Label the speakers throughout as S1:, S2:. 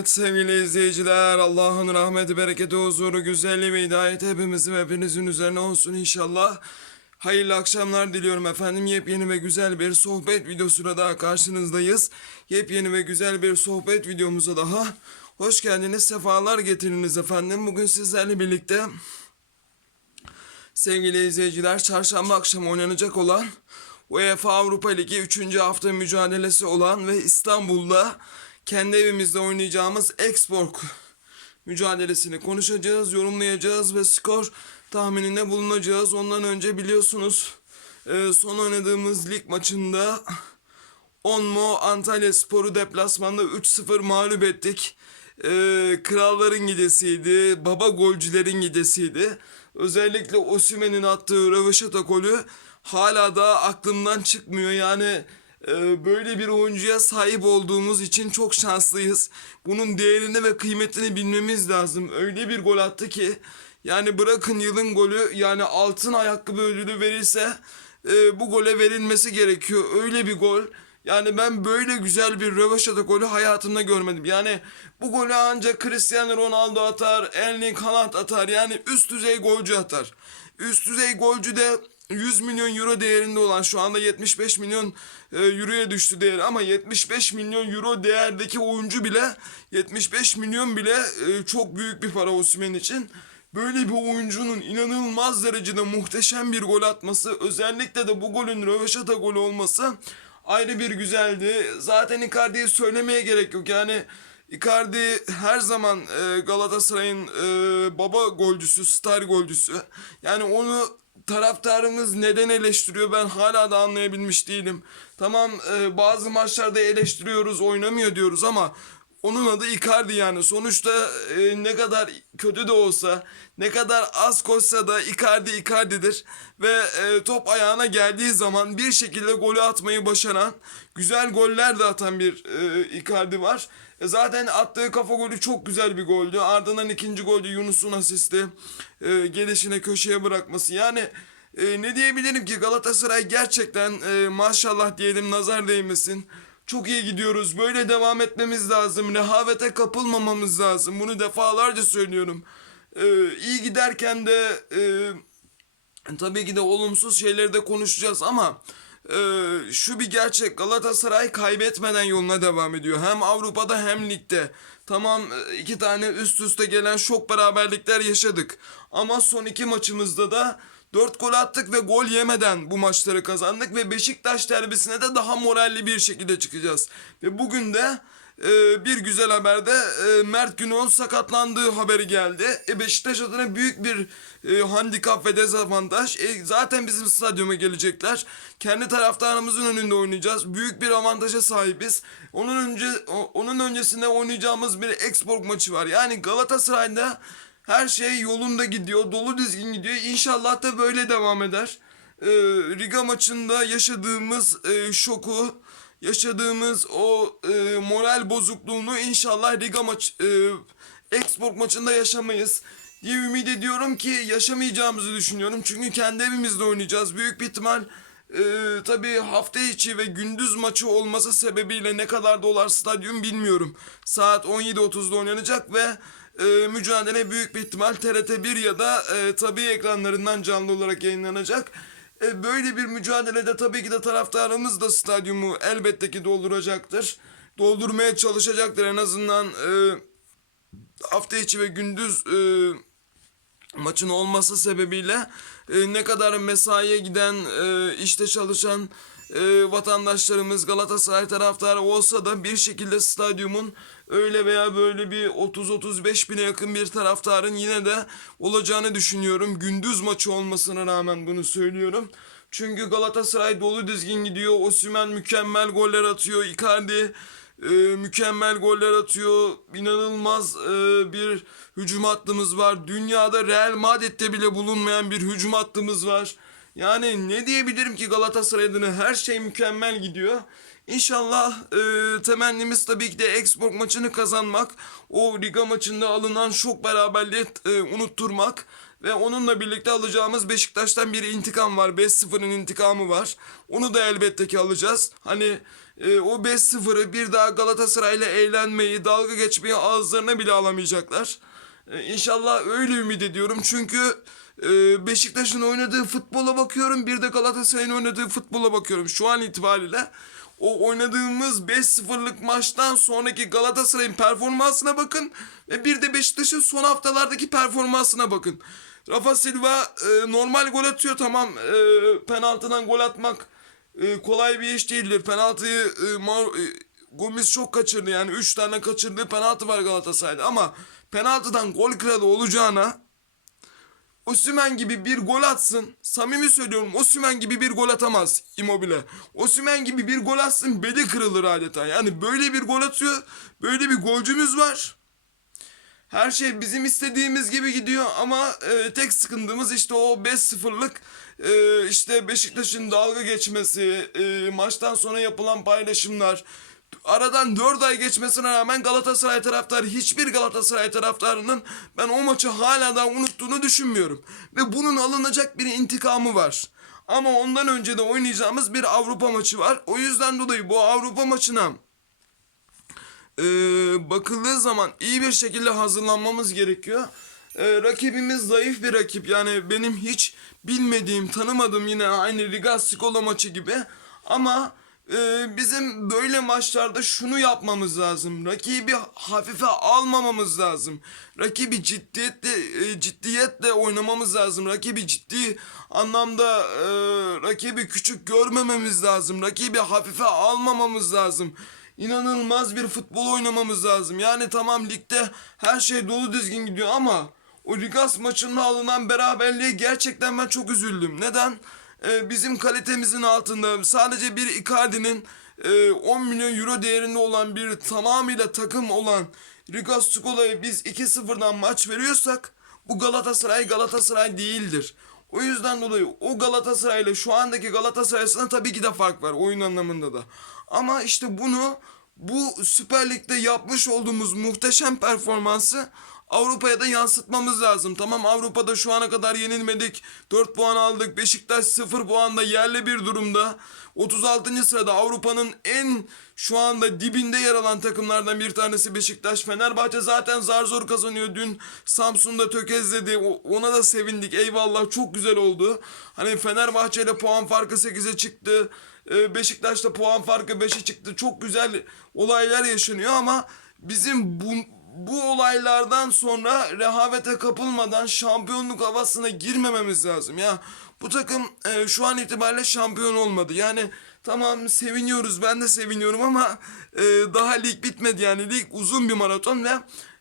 S1: Evet sevgili izleyiciler Allah'ın rahmeti, bereketi, huzuru, güzelliği ve hidayeti hepimizin ve hepinizin üzerine olsun inşallah. Hayırlı akşamlar diliyorum efendim. Yepyeni ve güzel bir sohbet videosuyla daha karşınızdayız. Yepyeni ve güzel bir sohbet videomuza daha hoş geldiniz. Sefalar getiriniz efendim. Bugün sizlerle birlikte sevgili izleyiciler çarşamba akşamı oynanacak olan UEFA Avrupa Ligi 3. hafta mücadelesi olan ve İstanbul'da kendi evimizde oynayacağımız Exborg mücadelesini konuşacağız, yorumlayacağız ve skor tahmininde bulunacağız. Ondan önce biliyorsunuz e, son oynadığımız lig maçında Onmo Antalya Sporu deplasmanda 3-0 mağlup ettik. Ee, kralların gidesiydi, baba golcülerin gidesiydi. Özellikle Osimhen'in attığı röveşata golü hala da aklımdan çıkmıyor. Yani e, böyle bir oyuncuya sahip olduğumuz için çok şanslıyız. Bunun değerini ve kıymetini bilmemiz lazım. Öyle bir gol attı ki yani bırakın yılın golü yani altın ayakkabı ödülü verilse e, bu gole verilmesi gerekiyor. Öyle bir gol. Yani ben böyle güzel bir röveşata golü hayatımda görmedim. Yani bu golü ancak Cristiano Ronaldo atar, Erling Haaland atar. Yani üst düzey golcü atar. Üst düzey golcü de 100 milyon euro değerinde olan şu anda 75 milyon e, euroya düştü değeri ama 75 milyon euro değerdeki oyuncu bile 75 milyon bile e, çok büyük bir para Osimhen için. Böyle bir oyuncunun inanılmaz derecede muhteşem bir gol atması özellikle de bu golün röveşata golü olması ayrı bir güzeldi. Zaten Icardi'yi söylemeye gerek yok. Yani Icardi her zaman e, Galatasaray'ın e, baba golcüsü, star golcüsü. Yani onu taraftarımız neden eleştiriyor ben hala da anlayabilmiş değilim. Tamam e, bazı maçlarda eleştiriyoruz, oynamıyor diyoruz ama onun adı Icardi yani. Sonuçta e, ne kadar kötü de olsa, ne kadar az koşsa da Icardi Icardi'dir. Ve e, top ayağına geldiği zaman bir şekilde golü atmayı başaran, güzel goller de atan bir e, Icardi var. E, zaten attığı kafa golü çok güzel bir goldü. Ardından ikinci golde Yunus'un asisti, e, gelişine köşeye bırakması. Yani e, ne diyebilirim ki Galatasaray gerçekten e, maşallah diyelim nazar değmesin. Çok iyi gidiyoruz. Böyle devam etmemiz lazım. Rehavete kapılmamamız lazım. Bunu defalarca söylüyorum. Ee, iyi giderken de e, tabii ki de olumsuz şeyleri de konuşacağız ama e, şu bir gerçek. Galatasaray kaybetmeden yoluna devam ediyor. Hem Avrupa'da hem ligde. Tamam e, iki tane üst üste gelen şok beraberlikler yaşadık. Ama son iki maçımızda da 4 gol attık ve gol yemeden bu maçları kazandık ve Beşiktaş derbisine de daha moralli bir şekilde çıkacağız. Ve bugün de e, bir güzel haberde e, Mert Günok'un sakatlandığı haberi geldi. E, Beşiktaş adına büyük bir e, handikap ve dezavantaj. E, zaten bizim stadyuma gelecekler. Kendi taraftarımızın önünde oynayacağız. Büyük bir avantaja sahibiz. Onun önce onun öncesinde oynayacağımız bir Exborg maçı var. Yani Galatasaray'da her şey yolunda gidiyor, dolu dizgin gidiyor. İnşallah da böyle devam eder. Ee, Riga maçında yaşadığımız e, şoku, yaşadığımız o e, moral bozukluğunu inşallah Riga maç, e, Exborg maçında yaşamayız diye ümit ediyorum ki yaşamayacağımızı düşünüyorum. Çünkü kendi evimizde oynayacağız. Büyük bir ihtimal e, tabii hafta içi ve gündüz maçı olması sebebiyle ne kadar dolar stadyum bilmiyorum. Saat 17.30'da oynanacak ve e, mücadele büyük bir ihtimal TRT1 ya da e, tabii ekranlarından canlı olarak yayınlanacak. E, böyle bir mücadelede tabii ki de taraftarımız da stadyumu elbette ki dolduracaktır. Doldurmaya çalışacaktır en azından e, hafta içi ve gündüz e, maçın olması sebebiyle e, ne kadar mesaiye giden e, işte çalışan e, vatandaşlarımız Galatasaray taraftarı olsa da bir şekilde stadyumun öyle veya böyle bir 30-35 bine yakın bir taraftarın yine de olacağını düşünüyorum. Gündüz maçı olmasına rağmen bunu söylüyorum. Çünkü Galatasaray dolu dizgin gidiyor. Osimhen mükemmel goller atıyor. Icardi e, mükemmel goller atıyor. İnanılmaz e, bir hücum hattımız var. Dünyada Real Madrid'de bile bulunmayan bir hücum hattımız var. Yani ne diyebilirim ki Galatasaray adına her şey mükemmel gidiyor. İnşallah e, temennimiz tabii ki de Exborg maçını kazanmak. O Liga maçında alınan şok beraberliği e, unutturmak. Ve onunla birlikte alacağımız Beşiktaş'tan bir intikam var. 5-0'ın intikamı var. Onu da elbette ki alacağız. Hani e, o 5-0'ı bir daha Galatasaray'la eğlenmeyi, dalga geçmeyi ağızlarına bile alamayacaklar. E, İnşallah öyle ümit ediyorum. Çünkü e, Beşiktaş'ın oynadığı futbola bakıyorum. Bir de Galatasaray'ın oynadığı futbola bakıyorum. Şu an itibariyle o oynadığımız 5-0'lık maçtan sonraki Galatasaray'ın performansına bakın. Ve bir de Beşiktaş'ın son haftalardaki performansına bakın. Rafa Silva e, normal gol atıyor tamam. E, penaltıdan gol atmak e, kolay bir iş değildir. Penaltıyı e, Mar- e, Gomis çok kaçırdı yani 3 tane kaçırdığı penaltı var Galatasaray'da ama penaltıdan gol kralı olacağına Osimhen gibi bir gol atsın. Samimi söylüyorum Osimhen gibi bir gol atamaz Immobile. Osimhen gibi bir gol atsın beli kırılır adeta. Yani böyle bir gol atıyor. Böyle bir golcümüz var. Her şey bizim istediğimiz gibi gidiyor ama e, tek sıkıntımız işte o 5-0'lık e, işte Beşiktaş'ın dalga geçmesi, e, maçtan sonra yapılan paylaşımlar. Aradan 4 ay geçmesine rağmen Galatasaray taraftarı hiçbir Galatasaray taraftarının ben o maçı hala da unuttuğunu düşünmüyorum. Ve bunun alınacak bir intikamı var. Ama ondan önce de oynayacağımız bir Avrupa maçı var. O yüzden dolayı bu Avrupa maçına e, bakıldığı zaman iyi bir şekilde hazırlanmamız gerekiyor. E, rakibimiz zayıf bir rakip. Yani benim hiç bilmediğim, tanımadığım yine aynı Riga Skola maçı gibi. Ama e, bizim böyle maçlarda şunu yapmamız lazım. Rakibi hafife almamamız lazım. Rakibi ciddiyetle, e, ciddiyetle oynamamız lazım. Rakibi ciddi anlamda e, rakibi küçük görmememiz lazım. Rakibi hafife almamamız lazım inanılmaz bir futbol oynamamız lazım. Yani tamam ligde her şey dolu dizgin gidiyor ama o Ligas maçında alınan beraberliğe gerçekten ben çok üzüldüm. Neden? Ee, bizim kalitemizin altında sadece bir Icardi'nin e, 10 milyon euro değerinde olan bir tamamıyla takım olan Rigas Skola'ya biz 2-0'dan maç veriyorsak bu Galatasaray Galatasaray değildir. O yüzden dolayı o Galatasaray ile şu andaki Galatasaray arasında tabii ki de fark var oyun anlamında da. Ama işte bunu bu Süper Lig'de yapmış olduğumuz muhteşem performansı Avrupa'ya da yansıtmamız lazım. Tamam Avrupa'da şu ana kadar yenilmedik. 4 puan aldık. Beşiktaş 0 puanda yerli bir durumda. 36. sırada Avrupa'nın en şu anda dibinde yer alan takımlardan bir tanesi Beşiktaş. Fenerbahçe zaten zar zor kazanıyor. Dün Samsun'da tökezledi. Ona da sevindik. Eyvallah çok güzel oldu. Hani Fenerbahçe ile puan farkı 8'e çıktı. Ee, Beşiktaş'ta puan farkı 5'e çıktı. Çok güzel olaylar yaşanıyor ama bizim bu bu olaylardan sonra rehavete kapılmadan şampiyonluk havasına girmememiz lazım ya. Bu takım e, şu an itibariyle şampiyon olmadı. Yani tamam seviniyoruz ben de seviniyorum ama e, daha lig bitmedi yani lig uzun bir maraton ve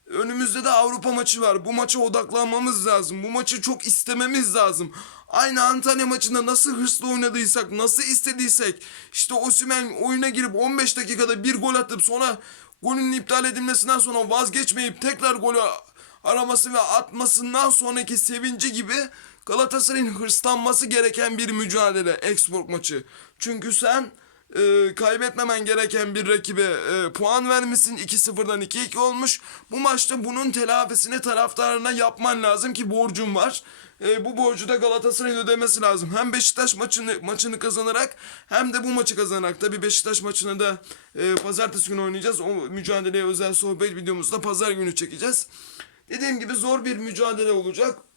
S1: önümüzde de Avrupa maçı var. Bu maça odaklanmamız lazım. Bu maçı çok istememiz lazım. Aynı Antalya maçında nasıl hırslı oynadıysak, nasıl istediysek, işte Osimhen oyuna girip 15 dakikada bir gol atıp sonra golün iptal edilmesinden sonra vazgeçmeyip tekrar golü araması ve atmasından sonraki sevinci gibi Galatasaray'ın hırslanması gereken bir mücadele Export maçı. Çünkü sen e, kaybetmemen gereken bir rakibe e, puan vermişsin 2-0'dan 2-2 olmuş. Bu maçta bunun telafisini taraftarına yapman lazım ki borcun var. E, bu borcu da Galatasaray'ın ödemesi lazım. Hem Beşiktaş maçını maçını kazanarak hem de bu maçı kazanarak. Tabi Beşiktaş maçını da e, pazartesi günü oynayacağız. O mücadeleye özel sohbet videomuzu da pazar günü çekeceğiz. Dediğim gibi zor bir mücadele olacak.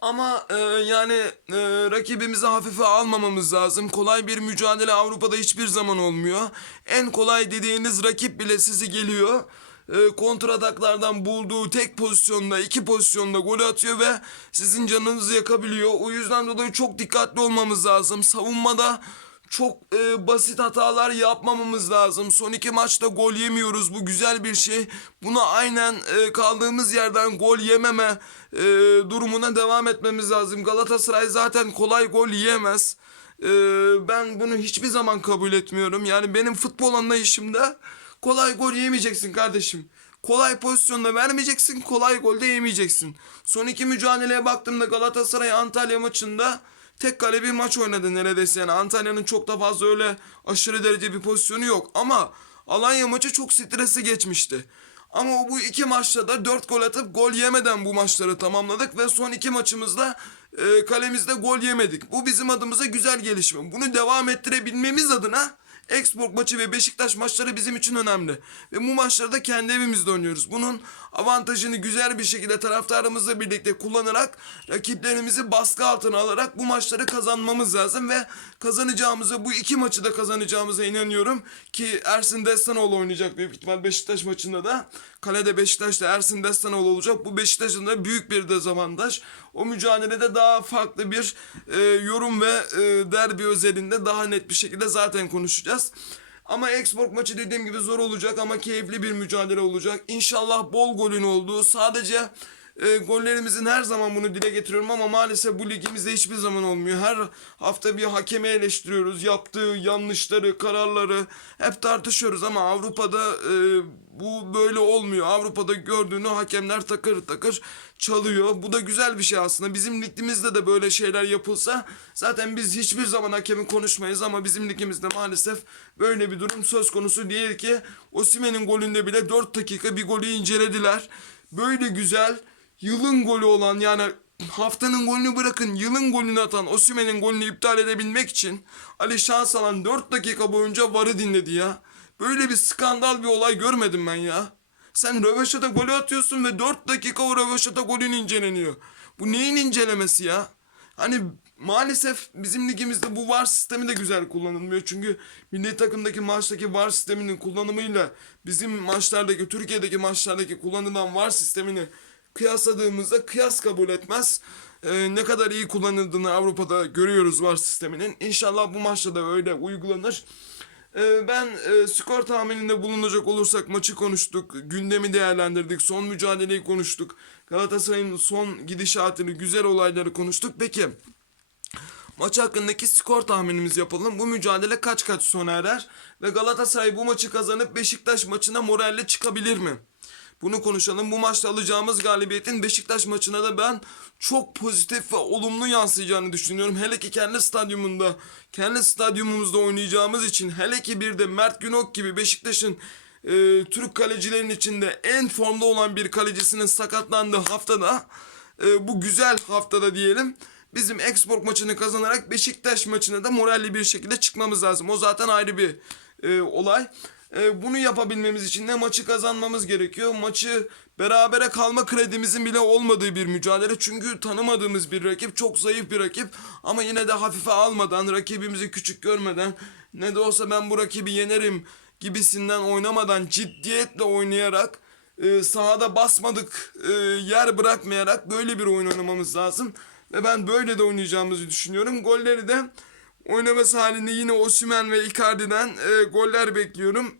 S1: Ama e, yani e, rakibimizi hafife almamamız lazım. Kolay bir mücadele Avrupa'da hiçbir zaman olmuyor. En kolay dediğiniz rakip bile sizi geliyor. E, kontrataklardan bulduğu tek pozisyonda, iki pozisyonda gol atıyor ve sizin canınızı yakabiliyor. O yüzden dolayı çok dikkatli olmamız lazım. Savunmada çok e, basit hatalar yapmamamız lazım. Son iki maçta gol yemiyoruz. Bu güzel bir şey. Buna aynen e, kaldığımız yerden gol yememe e, durumuna devam etmemiz lazım. Galatasaray zaten kolay gol yiyemez. E, ben bunu hiçbir zaman kabul etmiyorum. Yani benim futbol anlayışımda kolay gol yemeyeceksin kardeşim. Kolay pozisyonda vermeyeceksin, kolay golde yemeyeceksin. Son iki mücadeleye baktığımda Galatasaray Antalya maçında tek kale bir maç oynadı neredeyse. Yani Antalya'nın çok da fazla öyle aşırı derece bir pozisyonu yok. Ama Alanya maçı çok stresli geçmişti. Ama bu iki maçta da 4 gol atıp gol yemeden bu maçları tamamladık ve son iki maçımızda e, kalemizde gol yemedik. Bu bizim adımıza güzel gelişme. Bunu devam ettirebilmemiz adına Exborg maçı ve Beşiktaş maçları bizim için önemli. Ve bu maçları da kendi evimizde oynuyoruz. Bunun avantajını güzel bir şekilde taraftarımızla birlikte kullanarak rakiplerimizi baskı altına alarak bu maçları kazanmamız lazım ve kazanacağımıza bu iki maçı da kazanacağımıza inanıyorum ki Ersin Destanoğlu oynayacak büyük ihtimal Beşiktaş maçında da kalede Beşiktaş'ta Ersin Destanoğlu olacak. Bu Beşiktaş'ın da büyük bir dezavantaj. O mücadelede daha farklı bir e, yorum ve e, derbi özelinde daha net bir şekilde zaten konuşacağız. Ama Exborg maçı dediğim gibi zor olacak ama keyifli bir mücadele olacak. İnşallah bol golün olduğu sadece e, gollerimizin her zaman bunu dile getiriyorum ama maalesef bu ligimizde hiçbir zaman olmuyor. Her hafta bir hakemi eleştiriyoruz. Yaptığı yanlışları, kararları hep tartışıyoruz ama Avrupa'da e, bu böyle olmuyor. Avrupa'da gördüğünü hakemler takır takır çalıyor. Bu da güzel bir şey aslında. Bizim ligimizde de böyle şeyler yapılsa zaten biz hiçbir zaman hakemi konuşmayız ama bizim ligimizde maalesef böyle bir durum söz konusu değil ki Osimhen'in golünde bile 4 dakika bir golü incelediler. Böyle güzel yılın golü olan yani haftanın golünü bırakın yılın golünü atan Osimhen'in golünü iptal edebilmek için Ali Şansalan 4 dakika boyunca VAR'ı dinledi ya. Böyle bir skandal bir olay görmedim ben ya. Sen röveşata golü atıyorsun ve 4 dakika o röveşata golün inceleniyor. Bu neyin incelemesi ya? Hani maalesef bizim ligimizde bu VAR sistemi de güzel kullanılmıyor. Çünkü milli takımdaki maçtaki VAR sisteminin kullanımıyla bizim maçlardaki Türkiye'deki maçlardaki kullanılan VAR sistemini kıyasladığımızda kıyas kabul etmez. Ee, ne kadar iyi kullanıldığını Avrupa'da görüyoruz VAR sisteminin. İnşallah bu maçta da öyle uygulanır. Ee, ben e, skor tahmininde bulunacak olursak maçı konuştuk, gündemi değerlendirdik, son mücadeleyi konuştuk. Galatasaray'ın son gidişatını, güzel olayları konuştuk. Peki maç hakkındaki skor tahminimizi yapalım. Bu mücadele kaç kaç sona erer ve Galatasaray bu maçı kazanıp Beşiktaş maçına moralle çıkabilir mi? Bunu konuşalım. Bu maçta alacağımız galibiyetin Beşiktaş maçına da ben çok pozitif ve olumlu yansıyacağını düşünüyorum. Hele ki kendi stadyumunda, kendi stadyumumuzda oynayacağımız için hele ki bir de Mert Günok gibi Beşiktaş'ın e, Türk kalecilerin içinde en formda olan bir kalecisinin sakatlandığı haftada e, bu güzel haftada diyelim bizim Expork maçını kazanarak Beşiktaş maçına da moralli bir şekilde çıkmamız lazım. O zaten ayrı bir e, olay. E, bunu yapabilmemiz için de maçı kazanmamız gerekiyor. Maçı berabere kalma kredimizin bile olmadığı bir mücadele. Çünkü tanımadığımız bir rakip, çok zayıf bir rakip. Ama yine de hafife almadan, rakibimizi küçük görmeden, ne de olsa ben bu rakibi yenerim gibisinden oynamadan, ciddiyetle oynayarak, e, sahada basmadık e, yer bırakmayarak böyle bir oyun oynamamız lazım. Ve ben böyle de oynayacağımızı düşünüyorum. Golleri de oynaması halinde yine Osimhen ve Icardi'den e, goller bekliyorum.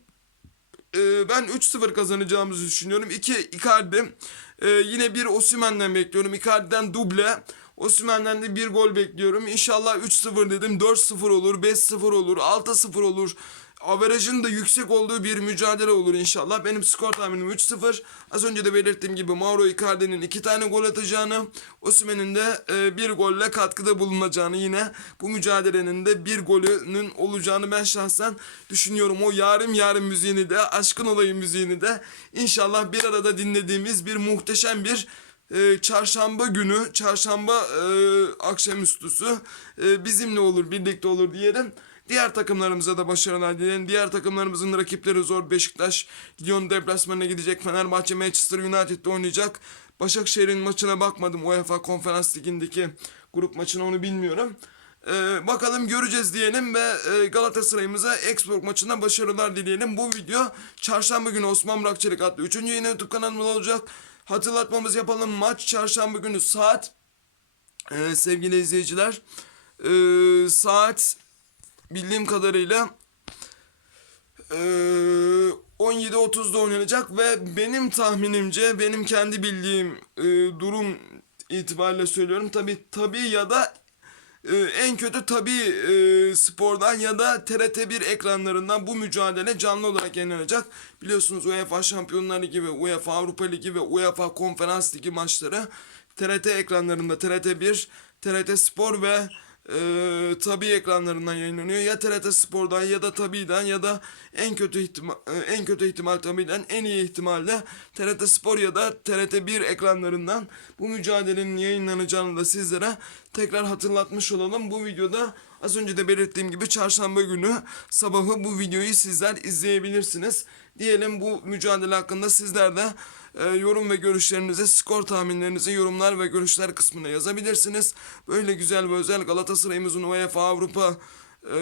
S1: E, ben 3-0 kazanacağımızı düşünüyorum. 2 Icardi. E, yine bir Osimhen'den bekliyorum. Icardi'den duble. Osimhen'den de bir gol bekliyorum. İnşallah 3-0 dedim. 4-0 olur, 5-0 olur, 6-0 olur. Averajın da yüksek olduğu bir mücadele olur inşallah. Benim skor tahminim 3-0. Az önce de belirttiğim gibi Mauro Icardi'nin iki tane gol atacağını, Osimhen'in de e, bir golle katkıda bulunacağını yine bu mücadelenin de bir golünün olacağını ben şahsen düşünüyorum. O yarım yarım müziğini de, aşkın olayım müziğini de inşallah bir arada dinlediğimiz bir muhteşem bir e, çarşamba günü, çarşamba e, akşamüstüsü e, bizimle olur, birlikte olur diyelim. Diğer takımlarımıza da başarılar dilerim. Diğer takımlarımızın rakipleri zor. Beşiktaş, Lyon deplasmanına gidecek. Fenerbahçe, Manchester United'de oynayacak. Başakşehir'in maçına bakmadım. UEFA Konferans Ligi'ndeki grup maçını onu bilmiyorum. Ee, bakalım göreceğiz diyelim ve e, Galatasaray'ımıza Exborg maçında başarılar dileyelim. Bu video çarşamba günü Osman Burakçelik adlı 3. yeni YouTube kanalımda olacak. Hatırlatmamız yapalım. Maç çarşamba günü saat e, sevgili izleyiciler e, saat bildiğim kadarıyla eee 17.30'da oynanacak ve benim tahminimce benim kendi bildiğim eee, durum itibariyle söylüyorum. Tabi tabi ya da eee, en kötü tabi eee, spordan ya da TRT1 ekranlarından bu mücadele canlı olarak yayınlanacak. Biliyorsunuz UEFA Şampiyonlar Ligi ve UEFA Avrupa Ligi ve UEFA Konferans Ligi maçları TRT ekranlarında TRT1, TRT Spor ve e, tabi ekranlarından yayınlanıyor. Ya TRT Spor'dan ya da Tabi'den ya da en kötü ihtimal en kötü ihtimal Tabi'den en iyi ihtimalle TRT Spor ya da TRT 1 ekranlarından bu mücadelenin yayınlanacağını da sizlere tekrar hatırlatmış olalım. Bu videoda az önce de belirttiğim gibi çarşamba günü sabahı bu videoyu sizler izleyebilirsiniz. Diyelim bu mücadele hakkında sizler de e, yorum ve görüşlerinizi, skor tahminlerinizi yorumlar ve görüşler kısmına yazabilirsiniz. Böyle güzel ve özel Galatasaray'ımızın UEFA Avrupa e,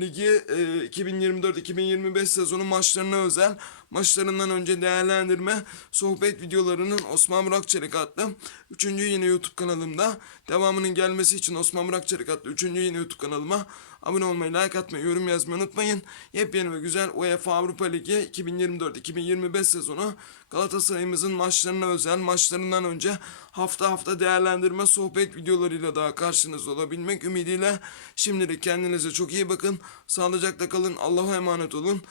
S1: Ligi e, 2024-2025 sezonu maçlarına özel maçlarından önce değerlendirme sohbet videolarının Osman Burak Çelik adlı 3. yeni YouTube kanalımda devamının gelmesi için Osman Burak Çelik adlı 3. yeni YouTube kanalıma abone olmayı, like atmayı, yorum yazmayı unutmayın. Yepyeni ve güzel UEFA Avrupa Ligi 2024-2025 sezonu Galatasaray'ımızın maçlarına özel maçlarından önce hafta hafta değerlendirme sohbet videolarıyla daha karşınızda olabilmek ümidiyle şimdilik kendinize çok iyi bakın. Sağlıcakla kalın. Allah'a emanet olun.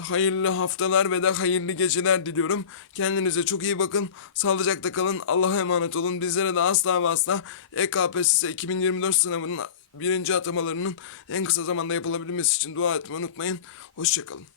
S1: Hayırlı haftalar ve de hayırlı geceler diliyorum. Kendinize çok iyi bakın. Sağlıcakla kalın. Allah'a emanet olun. Bizlere de asla ve asla EKPSS 2024 sınavının birinci atamalarının en kısa zamanda yapılabilmesi için dua etmeyi unutmayın. Hoşçakalın.